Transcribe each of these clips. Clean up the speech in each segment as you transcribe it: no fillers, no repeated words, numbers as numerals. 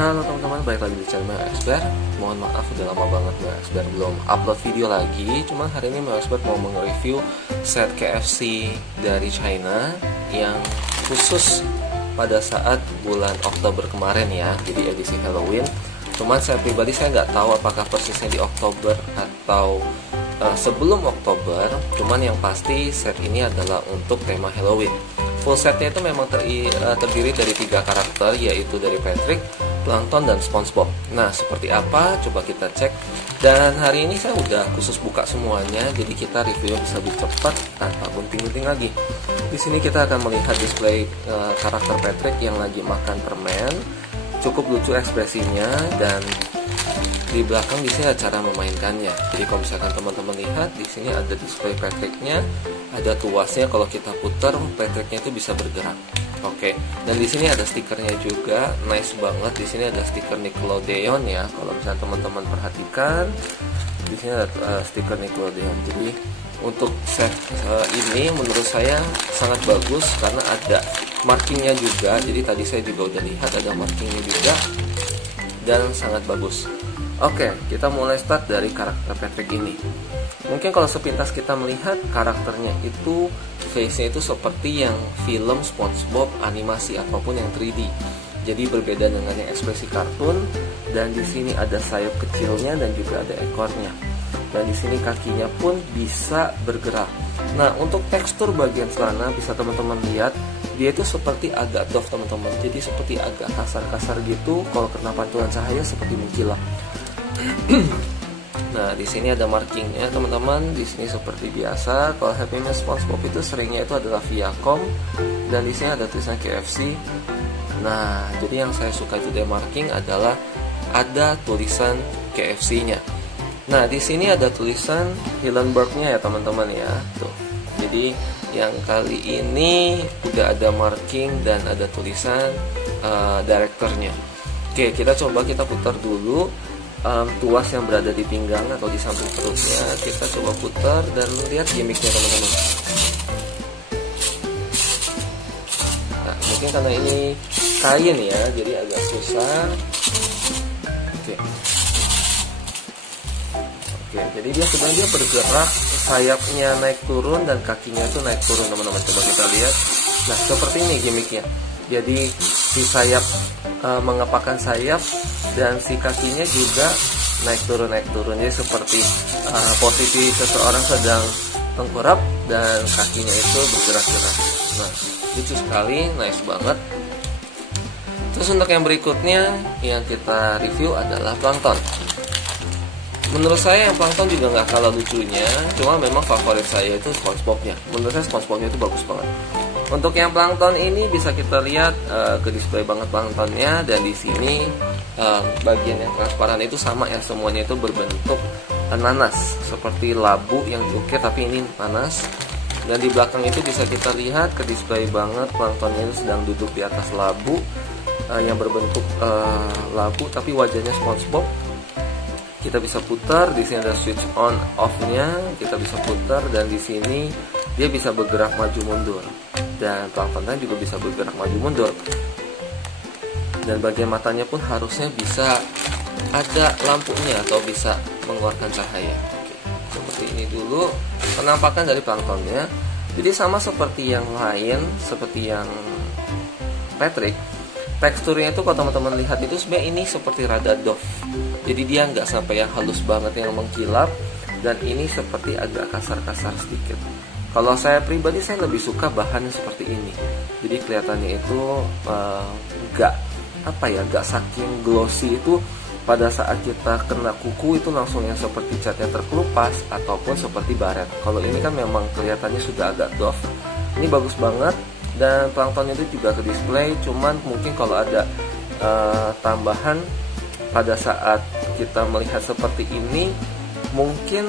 Halo teman-teman, balik lagi di channel Meo Expert. Mohon maaf udah lama banget Meo Expert belum upload video lagi. Cuman hari ini Meo Expert mau nge-review set KFC dari China yang khusus pada saat bulan Oktober kemarin ya. Jadi edisi Halloween. Cuman saya pribadi saya nggak tahu apakah persisnya di Oktober atau sebelum Oktober. Cuman yang pasti set ini adalah untuk tema Halloween. Full setnya itu memang terdiri dari 3 karakter, yaitu dari Patrick, Plankton, dan SpongeBob. Nah, seperti apa? Coba kita cek. Dan hari ini saya udah khusus buka semuanya, jadi kita review bisa lebih cepat tanpa gunting-gunting lagi. Di sini kita akan melihat display karakter Patrick yang lagi makan permen. Cukup lucu ekspresinya, dan di belakang di sini ada cara memainkannya. Jadi kalau misalkan teman-teman lihat, di sini ada display Patricknya, ada tuasnya. Kalau kita putar, Patricknya itu bisa bergerak. Oke, dan di sini ada stikernya juga, nice banget. Di sini ada stiker Nickelodeon ya. Kalau misalnya teman-teman perhatikan, di sini ada stiker Nickelodeon. Jadi untuk set ini menurut saya sangat bagus karena ada markingnya juga. Jadi tadi saya juga udah lihat ada markingnya juga, dan sangat bagus. Oke, kita mulai start dari karakter Patrick ini. Mungkin kalau sepintas kita melihat karakternya itu face-nya itu seperti yang film SpongeBob animasi ataupun yang 3D. Jadi berbeda dengan yang ekspresi kartun, dan di sini ada sayap kecilnya dan juga ada ekornya. Dan di sini kakinya pun bisa bergerak. Nah, untuk tekstur bagian celana bisa teman-teman lihat, dia itu seperti agak doff teman-teman. Jadi seperti agak kasar-kasar gitu. Kalau kena pantulan cahaya seperti mengkilap. Nah, di sini ada markingnya teman-teman. Di sini seperti biasa. Kalau Happy Meal SpongeBob itu seringnya itu adalah Viacom, dan di sini ada tulisan KFC. Nah, jadi yang saya suka itu dari marking adalah ada tulisan KFC-nya. Nah, di sini ada tulisan Hillenburg-nya ya teman-teman ya. Tuh. Jadi yang kali ini udah ada marking dan ada tulisan directornya. Oke, kita coba kita putar dulu. Tuas yang berada di pinggang atau di samping perutnya kita coba putar dan lihat gimmicknya teman-teman. Nah, mungkin karena ini kain ya, jadi agak susah. Oke, jadi dia sebenarnya bergerak, sayapnya naik turun dan kakinya itu naik turun teman-teman. Coba kita lihat. Nah, seperti ini gimmicknya. Jadi si sayap mengepakkan sayap, dan si kakinya juga naik turun. Jadi seperti posisi seseorang sedang tengkurap dan kakinya itu bergerak-gerak. Nah, lucu sekali, nice banget. Terus untuk yang berikutnya yang kita review adalah Plankton. Menurut saya yang Plankton juga nggak kalah lucunya, cuma memang favorit saya itu SpongeBob-nya. Menurut saya SpongeBob-nya itu bagus banget. Untuk yang Plankton ini bisa kita lihat ke display banget Planktonnya, dan di sini bagian yang transparan itu sama ya, semuanya itu berbentuk nanas seperti labu yang diukir, tapi ini nanas. Dan di belakang itu bisa kita lihat ke display banget Planktonnya itu sedang duduk di atas labu yang berbentuk labu, tapi wajahnya SpongeBob. Kita bisa putar, di sini ada switch on off-nya, kita bisa putar, dan di sini dia bisa bergerak maju mundur. Dan Planktonnya juga bisa bergerak maju mundur. Dan bagian matanya pun harusnya bisa ada lampunya atau bisa mengeluarkan cahaya. Oke, seperti ini dulu penampakan dari Planktonnya. Jadi sama seperti yang lain, seperti yang Patrick, teksturnya itu kalau teman-teman lihat itu sebenarnya ini seperti rada doff. Jadi dia nggak sampai yang halus banget yang mengkilap, dan ini seperti agak kasar-kasar sedikit. Kalau saya pribadi saya lebih suka bahan seperti ini. Jadi kelihatannya itu nggak saking glossy itu pada saat kita kena kuku itu langsung yang seperti catnya terkelupas ataupun seperti baret. Kalau ini kan memang kelihatannya sudah agak doff. Ini bagus banget, dan Plankton itu juga ke display. Cuman mungkin kalau ada tambahan pada saat kita melihat seperti ini, mungkin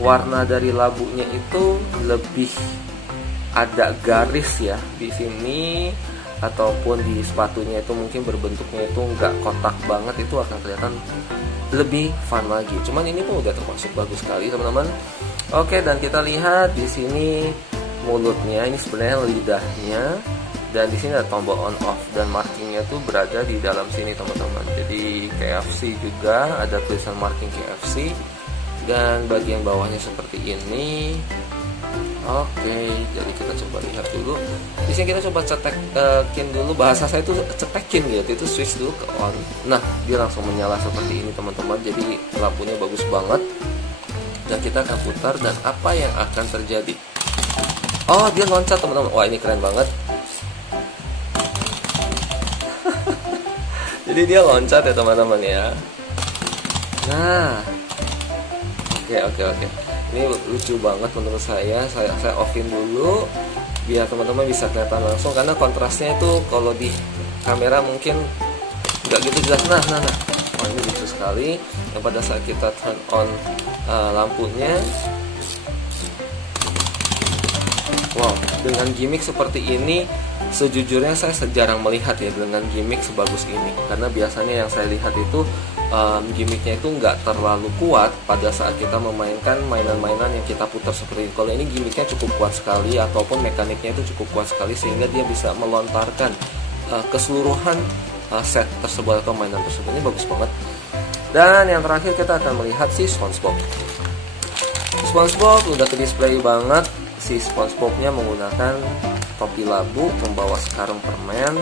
warna dari labunya itu lebih ada garis ya di sini, ataupun di sepatunya itu mungkin berbentuknya itu nggak kotak banget, itu akan kelihatan lebih fun lagi. Cuman ini pun udah termasuk bagus sekali teman-teman. Oke, dan kita lihat di sini mulutnya, ini sebenarnya lidahnya, Dan di sini ada tombol on off dan markingnya tuh berada di dalam sini teman-teman. Jadi KFC juga ada tulisan marking KFC, dan bagian bawahnya seperti ini. Oke, jadi kita coba lihat dulu. Di sini kita coba cetekin dulu, bahasa saya itu cetekin gitu, itu switch dulu ke on. Nah, dia langsung menyala seperti ini teman-teman. Jadi lampunya bagus banget. Dan kita akan putar, dan apa yang akan terjadi? Oh, dia loncat teman-teman. Wah, ini keren banget. Jadi dia loncat ya teman-teman ya. Nah, oke. Ini lucu banget menurut saya. Saya offin dulu biar teman-teman bisa kelihatan langsung, karena kontrasnya itu kalau di kamera mungkin nggak gitu jelas. Nah. Oh, ini lucu sekali. Dan pada saat kita turn on lampunya, wow, dengan gimmick seperti ini, sejujurnya saya jarang melihat ya dengan gimmick sebagus ini. Karena biasanya yang saya lihat itu gimmicknya itu nggak terlalu kuat pada saat kita memainkan mainan-mainan yang kita putar seperti ini. Kalau ini gimmicknya cukup kuat sekali, ataupun mekaniknya itu cukup kuat sekali, sehingga dia bisa melontarkan keseluruhan set tersebut atau mainan tersebut. Ini bagus banget. Dan yang terakhir kita akan melihat si SpongeBob. SpongeBob udah ke display banget. Si SpongeBobnya menggunakan topi labu, membawa sekarung permen,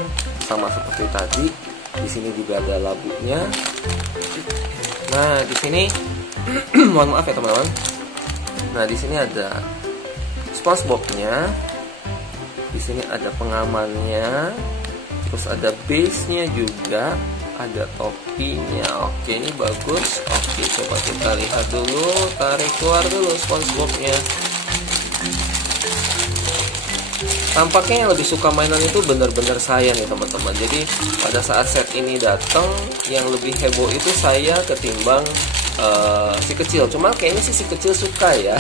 sama seperti tadi. Di sini juga ada labunya. Nah, di sini mohon maaf ya teman-teman. Nah, di sini ada SpongeBobnya. Di sini ada pengamannya. Terus ada base-nya juga, ada topinya. Oke, ini bagus. Oke, coba kita lihat dulu, tarik keluar dulu SpongeBobnya. Tampaknya yang lebih suka mainan itu benar-benar saya nih teman-teman. Jadi pada saat set ini datang, yang lebih heboh itu saya ketimbang si kecil. Cuman kayaknya si kecil suka ya.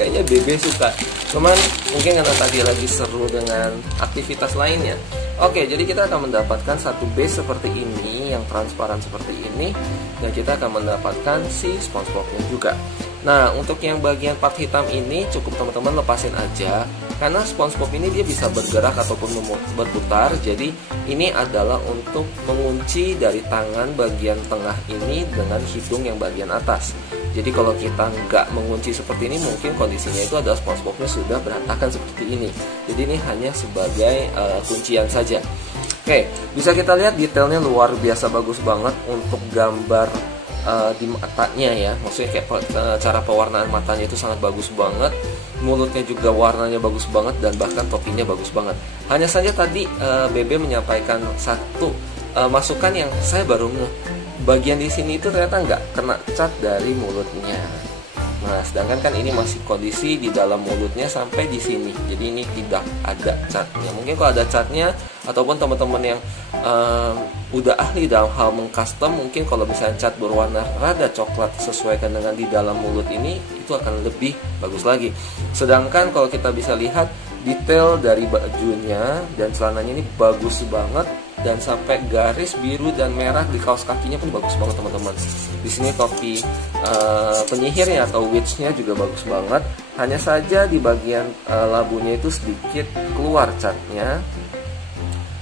Kayaknya Bebe suka. Cuman mungkin karena tadi lagi seru dengan aktivitas lainnya. Oke, jadi kita akan mendapatkan satu base seperti ini, yang transparan seperti ini, dan kita akan mendapatkan si SpongeBob-nya juga. Nah, untuk yang bagian part hitam ini cukup teman-teman lepasin aja, karena SpongeBob ini dia bisa bergerak ataupun berputar. Jadi ini adalah untuk mengunci dari tangan bagian tengah ini dengan hidung yang bagian atas. Jadi kalau kita nggak mengunci seperti ini, mungkin kondisinya itu adalah SpongeBob-nya sudah berantakan seperti ini. Jadi ini hanya sebagai kuncian saja. Oke, bisa kita lihat detailnya luar biasa bagus banget untuk gambar di matanya ya. Maksudnya kayak cara pewarnaan matanya itu sangat bagus banget. Mulutnya juga warnanya bagus banget, dan bahkan topinya bagus banget. Hanya saja tadi Bebe menyampaikan satu masukan yang saya baru bagian di sini itu ternyata nggak kena cat dari mulutnya. Nah, sedangkan kan ini masih kondisi di dalam mulutnya sampai di sini. Jadi ini tidak ada catnya. Mungkin kalau ada catnya, ataupun teman-teman yang udah ahli dalam hal mengcustom, mungkin kalau misalnya cat berwarna rada coklat sesuaikan dengan di dalam mulut ini, itu akan lebih bagus lagi. Sedangkan kalau kita bisa lihat detail dari bajunya dan celananya ini bagus banget, dan sampai garis biru dan merah di kaos kakinya pun bagus banget teman-teman. Di sini topi penyihirnya atau witch-nya juga bagus banget. Hanya saja di bagian labunya itu sedikit keluar catnya.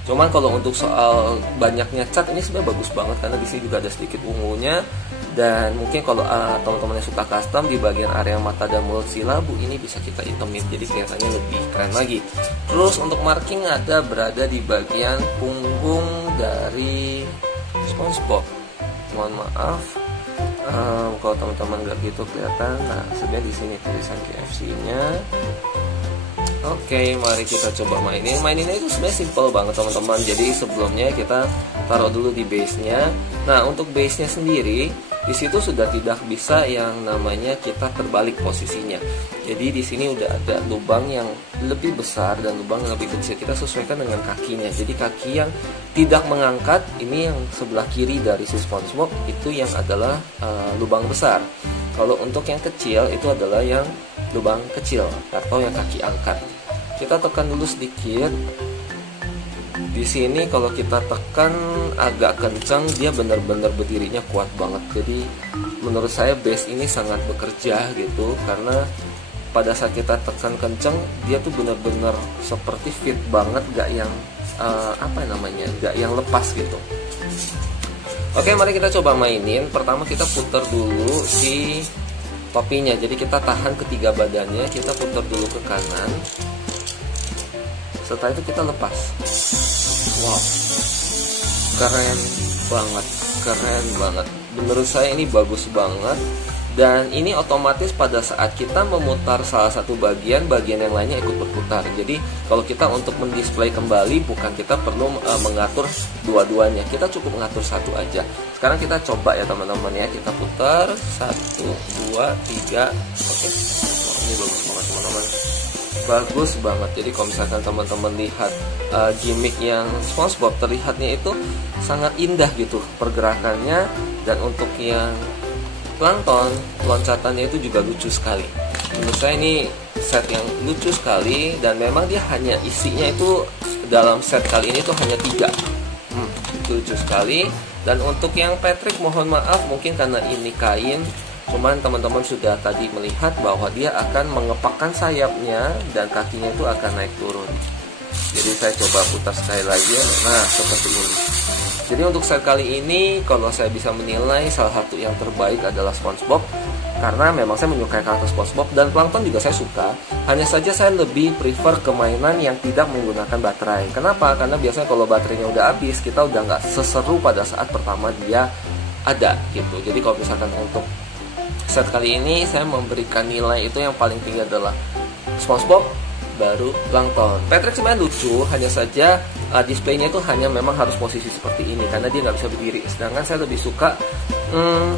Cuman kalau untuk soal banyaknya cat, ini sebenarnya bagus banget, karena di sini juga ada sedikit ungunya. Dan mungkin kalau teman-teman yang suka custom, di bagian area mata dan mulut si labu ini bisa kita itemin, jadi kelihatannya lebih keren lagi. Terus untuk marking ada berada di bagian punggung dari SpongeBob. Mohon maaf kalau teman-teman nggak gitu kelihatan. Nah, sebenarnya di sini tulisan KFC-nya. Oke, mari kita coba mainin. Maininnya itu sebenarnya simple banget teman-teman. Jadi sebelumnya kita taruh dulu di base-nya. Nah, untuk base-nya sendiri, di situ sudah tidak bisa yang namanya kita terbalik posisinya. Jadi di sini udah ada lubang yang lebih besar dan lubang yang lebih kecil. Kita sesuaikan dengan kakinya. Jadi kaki yang tidak mengangkat, ini yang sebelah kiri dari si SpongeBob, itu yang adalah lubang besar. Kalau untuk yang kecil, itu adalah yang lubang kecil atau yang kaki angkat. Kita tekan dulu sedikit. Di sini kalau kita tekan agak kencang, dia benar-benar berdirinya kuat banget. Jadi menurut saya base ini sangat bekerja gitu, karena pada saat kita tekan kenceng, dia tuh bener-bener seperti fit banget, gak yang gak yang lepas gitu. Oke, mari kita coba mainin. Pertama kita putar dulu si topinya. Jadi kita tahan ketiga badannya, kita putar dulu ke kanan. Setelah itu kita lepas. Wow, keren banget. Menurut saya ini bagus banget. Dan ini otomatis pada saat kita memutar salah satu bagian yang lainnya ikut berputar. Jadi kalau kita untuk mendisplay kembali, bukan kita perlu mengatur dua-duanya, kita cukup mengatur satu aja. Sekarang kita coba ya teman-teman ya, kita putar 1, 2, 3. Oke, ini bagus banget teman-teman, bagus banget. Jadi kalau misalkan teman-teman lihat gimmick yang SpongeBob, terlihatnya itu sangat indah gitu pergerakannya. Dan untuk yang Plankton, loncatannya itu juga lucu sekali. Menurut saya ini set yang lucu sekali. Dan memang dia hanya isinya itu dalam set kali ini tuh hanya 3. Itu lucu sekali. Dan untuk yang Patrick, mohon maaf mungkin karena ini kain, cuman teman-teman sudah tadi melihat bahwa dia akan mengepakkan sayapnya dan kakinya itu akan naik turun. Jadi saya coba putar sekali lagi. Nah, seperti ini. Jadi untuk set kali ini, kalau saya bisa menilai, salah satu yang terbaik adalah SpongeBob. Karena memang saya menyukai karakter SpongeBob, dan Plankton juga saya suka. Hanya saja saya lebih prefer ke mainan yang tidak menggunakan baterai. Kenapa? Karena biasanya kalau baterainya udah habis, kita udah nggak seseru pada saat pertama dia ada gitu. Jadi kalau misalkan untuk set kali ini, saya memberikan nilai itu yang paling tinggi adalah SpongeBob, baru Plankton. Patrick sebenarnya lucu, hanya saja displaynya itu hanya memang harus posisi seperti ini karena dia nggak bisa berdiri. Sedangkan saya lebih suka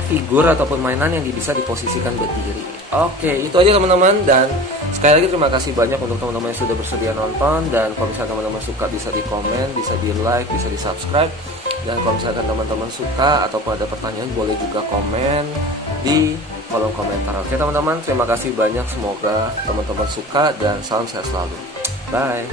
figur ataupun mainan yang bisa diposisikan berdiri. Oke, itu aja teman-teman. Dan sekali lagi terima kasih banyak untuk teman-teman yang sudah bersedia nonton. Dan kalau misalkan teman-teman suka, bisa di komen, bisa di like, bisa di subscribe. Dan kalau misalkan teman-teman suka ataupun ada pertanyaan, boleh juga komen di kolom komentar. Oke teman-teman, terima kasih banyak. Semoga teman-teman suka dan salam sehat selalu. Bye.